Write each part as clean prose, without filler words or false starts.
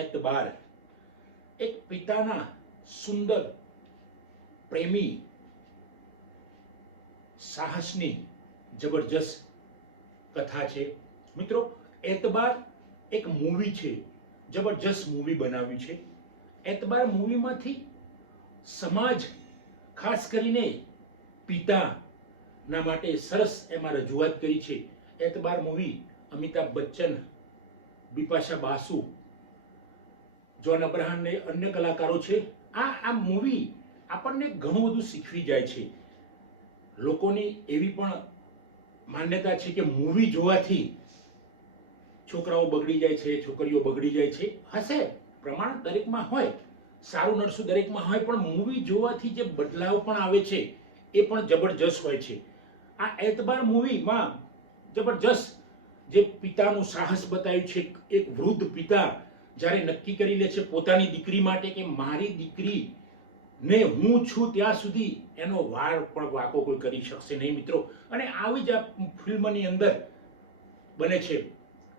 એતબાર એક પિતાના સુંદર પ્રેમી સાહસની જબરજસ્ત કથા છે મિત્રો। એતબાર એક મૂવી છે, જબરજસ્ત મૂવી બનાવ્યું છે। એતબાર મૂવીમાંથી સમાજ ખાસ કરીને પિતાના માટે સરસ એમાં રજૂઆત કરી છે। એતબાર મૂવી અમિતાભ બચ્ચન, બિપાશા બાસુ, જોન અબ્રાહમ ને અન્ય કલાકારો છે। આ મૂવી આપણને ઘણું બધું શીખવી જાય છે। લોકોની એવી પણ માન્યતા છે કે મૂવી જોવાથી છોકરાઓ બગડી જાય છે, છોકરીઓ બગડી જાય છે। હશે, પ્રમાણ દરેકમાં હોય, સારું નરસું દરેકમાં હોય, પણ મૂવી જોવાથી જે બદલાવ પણ આવે છે એ પણ જબરજસ્ત હોય છે। આ એતબાર મૂવીમાં જબરજસ્ત જે પિતાનું સાહસ બતાવ્યું છે। એક વૃદ્ધ પિતા જ્યારે નક્કી કરી લે છે પોતાની દીકરી માટે કે મારી દીકરી ને હું છું ત્યાં સુધી એનો વાળ પણ વાંકો કોઈ કરી શકશે નહીં મિત્રો। અને આવી જ આ ફિલ્મની અંદર બને છે।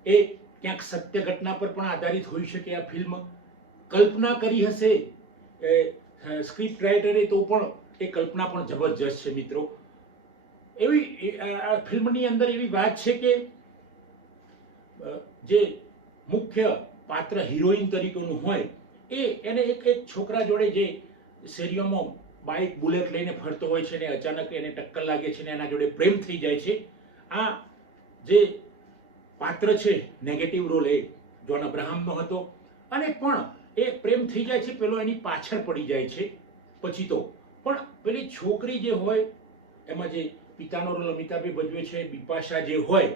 એ ક્યાંક સત્ય ઘટના પર પણ આધારિત હોઈ શકે। આ ફિલ્મ કલ્પના કરી હશે સ્ક્રિપ્ટ રાઇટરે, તો પણ એ કલ્પના પણ જબરજસ્ત છે મિત્રો। એવી આ ફિલ્મની અંદર એવી વાત છે કે જે મુખ્ય પાત્ર હિરોઈન તરીકેનું હોય એને એક છોકરા જોડે જે શેરીઓમાં બાઇક બુલેટ લઈને ફરતો હોય છે ને અચાનક એને ટક્કર લાગે છે ને એના જોડે પ્રેમ થઈ જાય છે। આ જે પાત્ર છે નેગેટિવ રોલ એ જોન અબ્રાહમનો હતો, અને પણ એ પ્રેમ થઈ જાય છે, પેલો એની પાછળ પડી જાય છે પછી તો। પણ પેલી છોકરી જે હોય એમાં જે પિતાનો રોલ અમિતાભે ભજવે છે, બિપાશા જે હોય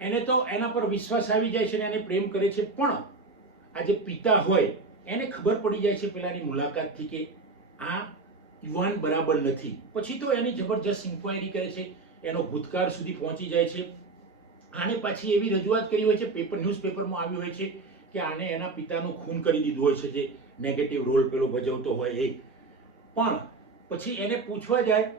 એને તો એના પર વિશ્વાસ આવી જાય છે ને એને પ્રેમ કરે છે। પણ આ જે પિતા હોય એને ખબર પડી જાય છે પેલાની મુલાકાતથી કે આ યુવાન બરાબર નથી। પછી તો એની જબરજસ્ત ઇન્ક્વાયરી કરે છે, એનો ભૂતકાળ સુધી પહોંચી જાય છે। આને પાછી એવી રજૂઆત કરી હોય છે, ન્યૂઝપેપરમાં આવ્યું હોય છે કે આને એના પિતાનું ખૂન કરી દીધું હોય છે, જે નેગેટિવ રોલ પેલો ભજવતો હોય એ। પણ પછી એને પૂછવા જાય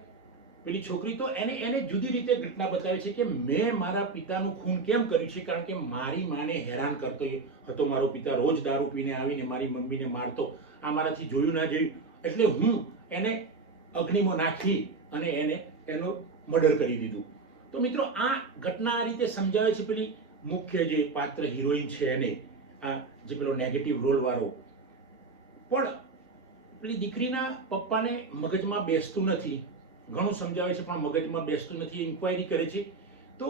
પેલી છોકરી, તો એને જુદી રીતે ઘટના બતાવે છે કે મેં મારા પિતાનું ખૂન કેમ કર્યું છે, કારણ કે મારી માને હેરાન કરતો હતો મારો પિતા। રોજ દારૂ પીને આવીને મારી મમ્મીને મારતો, આ મારાથી જોયું ના જોયું, એટલે હું એને અગ્નિમાં નાખી અને એનો મર્ડર કરી દીધું। તો મિત્રો આ ઘટના આ રીતે સમજાવે છે પેલી મુખ્ય જે પાત્ર હિરોઈન છે એને, આ જે પેલો નેગેટિવ રોલ વાળો। પણ પેલી દીકરીના પપ્પાને મગજમાં બેસતું નથી, ઘણું સમજાવે છે પણ મગજમાં બેસતું નથી, ઇન્ક્વાયરી કરે છે। તો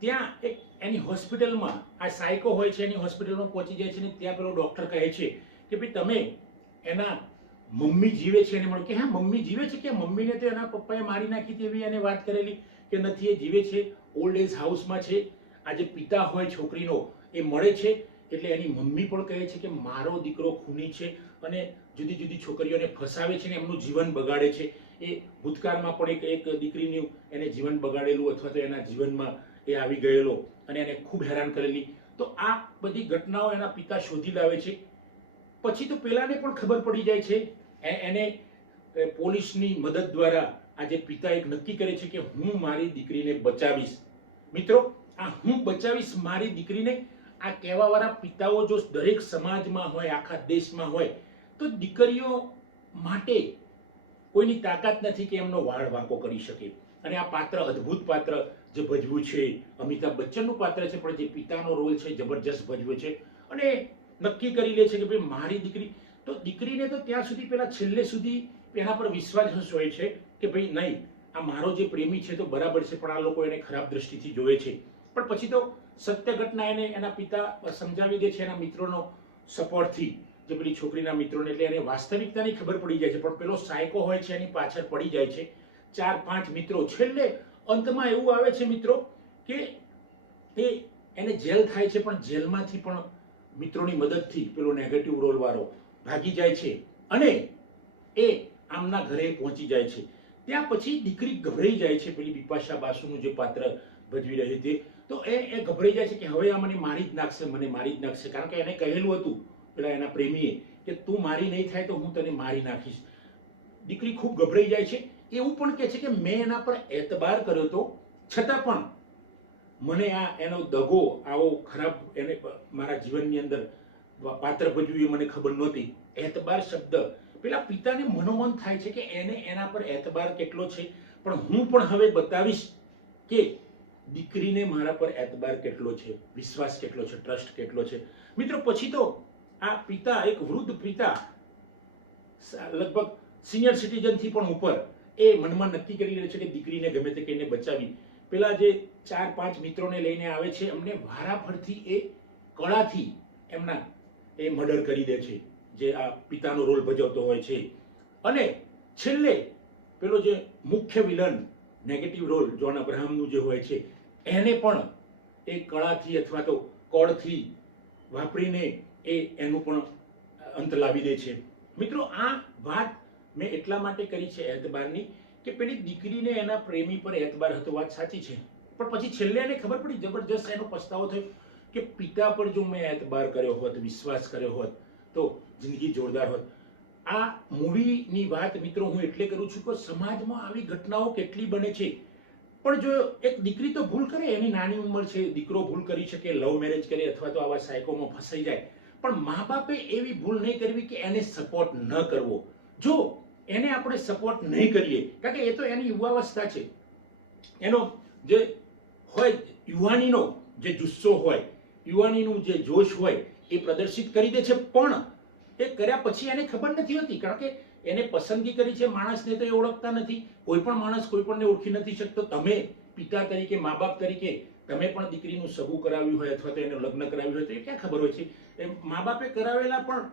ત્યાં એક એની હોસ્પિટલમાં આ સાયકો હોય છે, એની હોસ્પિટલમાં પહોંચી જાય છે ને ત્યાં પેલો ડોક્ટર કહે છે કે ભાઈ તમે એના મમ્મી જીવે છે એને મળો, કે હા મમ્મી જીવે છે, કે મમ્મીને તો એના પપ્પાએ મારી નાખી હતી એવી એને વાત કરેલી, કે નથી એ જીવે છે, ઓલ્ડ એજ હાઉસમાં છે। આ જે પિતા હોય છોકરીનો એ મળે છે, એટલે એની મમ્મી પણ કહે છે કે મારો દીકરો ખૂની છે અને જુદી જુદી છોકરીઓને ફસાવે છે ને એમનું જીવન બગાડે છે। એ ભૂતકાળમાં પણ એક દીકરીનું એને જીવન બગાડેલું અથવા તો એના જીવનમાં એ આવી ગયેલો અને એને ખૂબ હેરાન કરેલી। તો આ બધી ઘટનાઓ એના પિતા શોધી લાવે છે। પછી તો પેલાને પણ ખબર પડી જાય છે, એને પોલીસની મદદ દ્વારા આ જે પિતા એક નક્કી કરે છે કે હું મારી દીકરીને બચાવીશ। મિત્રો આ હું બચાવીશ મારી દીકરીને, આ કહેવાવાળા પિતાઓ જો દરેક સમાજમાં હોય, આખા દેશમાં હોય, તો દીકરીઓ માટે કોઈની તાકાત નથી કે એમનો વાળ વાંકો કરી શકે। અને આ પાત્ર અદ્ભુત પાત્ર જે ભજવું છે, અમિતાભ બચ્ચનનું પાત્ર છે, પણ જે પિતાનો રોલ છે જબરજસ્ત ભજવે છે। અને નક્કી કરી લે છે કે ભાઈ મારી દીકરી, તો દીકરીને તો ત્યાં સુધી પેલા છેલ્લે સુધી એના પર વિશ્વાસ હોય છે કે ભાઈ નહીં, આ મારો જે પ્રેમી છે તો બરાબર છે, પણ આ લોકો એને ખરાબ દ્રષ્ટિથી જોવે છે। પણ પછી તો સત્ય ઘટના એને એના પિતા સમજાવી દે છે એના મિત્રોનો સપોર્ટથી, જે પેલી છોકરીના મિત્રોને, એટલે એને વાસ્તવિકતાની ખબર પડી જાય છે। પણ પેલો સાયકો હોય છે એની પાછળ પડી જાય છે, 4-5 મિત્રો। છેલ્લે અંતમાં એવું આવે છે મિત્રો કે એને જેલ થાય છે, પણ જેલમાંથી પણ મિત્રોની મદદથી પેલો નેગેટિવ રોલ વાળો ભાગી જાય છે અને એ આમના ઘરે પહોંચી જાય છે। ત્યાં પછી દીકરી ગભરાઈ જાય છે, પેલી બિપાશા બાસુનું જે પાત્ર ભજવી રહી હતી, તો એ ગભરાઈ જાય છે કે હવે આ મને મારી જ નાખશે, મને મારી જ નાખશે। કારણ કે એને કહેલું હતું પેલા એના પ્રેમીએ કે તું મારી નહીં થાય તો હું તને મારી નાખીશ। દીકરી ખૂબ ગભરાઈ જાય છે। એવું પણ કહે છે કે મેં એના પર એતબાર કર્યો હતો, છતાં પણ મને આ એનો દગો આવો ખરાબ એને મારા જીવનની અંદર પાત્ર ભજવ્યું એ મને ખબર નહોતી. એતબાર શબ્દ પેલા પિતાને મનોમન થાય છે કે એને એના પર એતબાર કેટલો છે, પણ હું પણ હવે બતાવીશ કે દીકરીને મારા પર એતબાર કેટલો છે, વિશ્વાસ કેટલો છે, ટ્રસ્ટ કેટલો છે. મિત્રો પછી તો આ પિતા, એક વૃદ્ધ પિતા, લગભગ સિનિયર સિટીઝન થી પણ ઉપર, એ મનમાં નક્કી કરી લે છે કે દીકરીને ગમે તે કહીને બચાવી. પેલા જે 4-5 મિત્રોને લઈને આવે છે, અમને વારાફરતી એ કળાથી એમના એ મર્ડર કરી દે છે, જે આ પિતાનો રોલ ભજવતો હોય છે. અને છેલ્લે પેલો જે મુખ્ય વિલન, નેગેટિવ રોલ જોન અબ્રાહમનું જે હોય છે, એને પણ એ કળાથી અથવા તો કોળથી વાપરીને એનું પણ અંત લાવી દે છે. મિત્રો, આ વાત મેં એટલા માટે કરી છે એતબારની, કે પેલી દીકરીને એના પ્રેમી પર એતબાર હતો, વાત સાચી છે, પણ પછી છેલ્લે એને ખબર પડી, જબરજસ્ત એનો પસ્તાવો થયો કે પિતા પર જો મેં એતબાર કર્યો હોત, વિશ્વાસ કર્યો હોત, તો જિંદગી જોરદાર હોત. આ મૂવીની વાત મિત્રો હું એટલે કરું છું કે સમાજમાં આવી ઘટનાઓ કેટલી બને છે. પણ જો એક દીકરી તો ભૂલ કરે, એની નાની ઉંમર છે, દીકરો ભૂલ કરી શકે, લવ મેરેજ કરે અથવા તો આવા સાયકોમાં ફસાઈ જાય, પણ મા બાપે એવી ભૂલ નહીં કરવી કે એને સપોર્ટ ન કરવો. જો એને આપણે સપોર્ટ નહીં કરીએ, કારણ કે એ તો એની યુવાવસ્થા છે, એનો જે હોય યુવાનીનો જે જુસ્સો હોય, યુવાનીનું જે જોશ હોય, એ પ્રદર્શિત કરી દે છે. પણ એ કર્યા પછી એને ખબર નથી હોતી, કારણ કે એને પસંદગી કરી છે માણસને, તો એ ઓળખતા નથી. કોઈ પણ માણસ કોઈ પણને ઓળખી નથી શકતો. તમે પિતા તરીકે, મા બાપ તરીકે તમે પણ દીકરીનું સગું કરાવ્યું હોય અથવા તો એને લગ્ન કરાવ્યું હોય, તો એ ક્યાં ખબર હોય છે. એ મા બાપે કરાવેલા પણ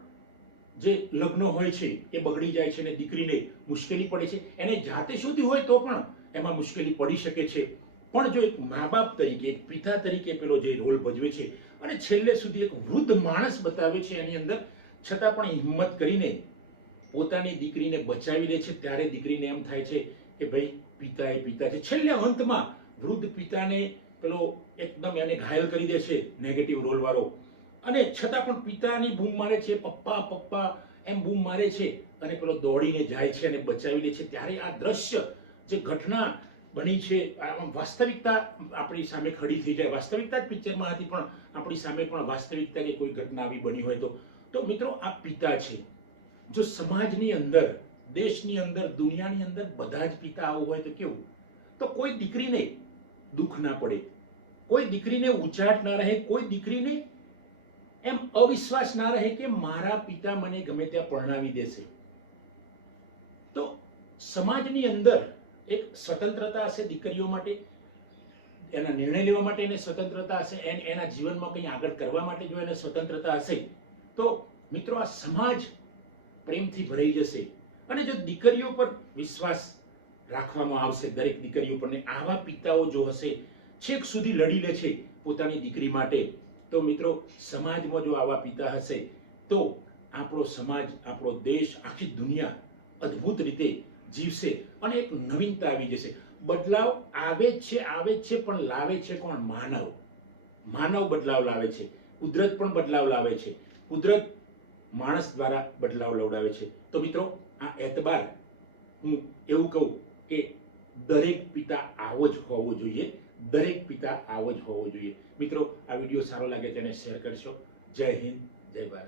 જે લગ્ન હોય છે એ બગડી જાય છે અને દીકરીને મુશ્કેલી પડે છે. એને જાતે શોધી હોય તો પણ એમાં મુશ્કેલી પડી શકે છે. પણ જો એક મા બાપ તરીકે, એક પિતા તરીકે પેલો જે રોલ ભજવે છે અને છેલ્લે સુધી એક વૃદ્ધ માણસ બતાવે છે એની અંદર, છતાં પણ હિંમત કરીને પોતાની દીકરીને બચાવી લે છે, ત્યારે દીકરીને એમ થાય છે કે ભાઈ પિતા એ પિતા છે. છેલ્લે અંતમાં વૃદ્ધ પિતાને પેલો એકદમ એને ઘાયલ કરી દે છે નેગેટિવ રોલ વાળો, અને છતાં પણ પિતાની બૂમ મારે છે, પપ્પા પપ્પા એમ બૂમ મારે છે, અને પેલો દોડીને જાય છે અને બચાવી લે છે. ત્યારે આ દ્રશ્ય, જે ઘટના બની છે, વાસ્તવિકતા આપણી સામે ખડી થઈ જાય. વાસ્તવિકતા જ પિક્ચરમાં હતી, પણ આપણી સામે પણ વાસ્તવિકતા કે કોઈ ઘટના આવી બની હોય તો મિત્રો આ પિતા છે. જો સમાજની અંદર, દેશની અંદર, દુનિયાની અંદર બધા જ પિતા આવું હોય તો કેવું? તો કોઈ દીકરીને દુઃખ ના પડે, કોઈ દીકરીને ઉચાટ ના રહે, કોઈ દીકરીને એમ અવિશ્વાસ ના રહે કે મારા પિતા મને ગમે ત્યાં પરણાવી દેશે. તો સમાજની અંદર એક સ્વતંત્રતા હશે દીકરીઓ માટે, એના નિર્ણય લેવા માટે એને સ્વતંત્રતા હશે, એના જીવનમાં કંઈ આગળ કરવા માટે જો એને સ્વતંત્રતા હશે, તો મિત્રો આ સમાજ પ્રેમથી ભરાઈ જશે. અને જો દીકરીઓ પર વિશ્વાસ રાખવામાં આવશે, દરેક દીકરીઓ પર, ને આવા પિતાઓ જો હશે, છેક સુધી લડી લે છે પોતાની દીકરી માટે, તો મિત્રો સમાજમાં જો આવા પિતા હશે, તો આપણો સમાજ, આપણો દેશ, આખી દુનિયા અદ્ભુત રીતે જીવશે અને એક નવીનતા આવી જશે. બદલાવ આવે જ છે, પણ લાવે છે કોણ? માનવ. માનવ બદલાવ લાવે છે. કુદરત પણ બદલાવ લાવે છે. કુદરત માણસ દ્વારા બદલાવ લવડાવે છે. તો મિત્રો, આ એતબાર હું એવું કહું કે દરેક પિતા આવો જ હોવો જોઈએ, દરેક પિતા આવો જ હોવો જોઈએ. મિત્રો, આ વિડીયો સારો લાગે તેને શેર કરશો. જય હિન્દ, જય ભારત.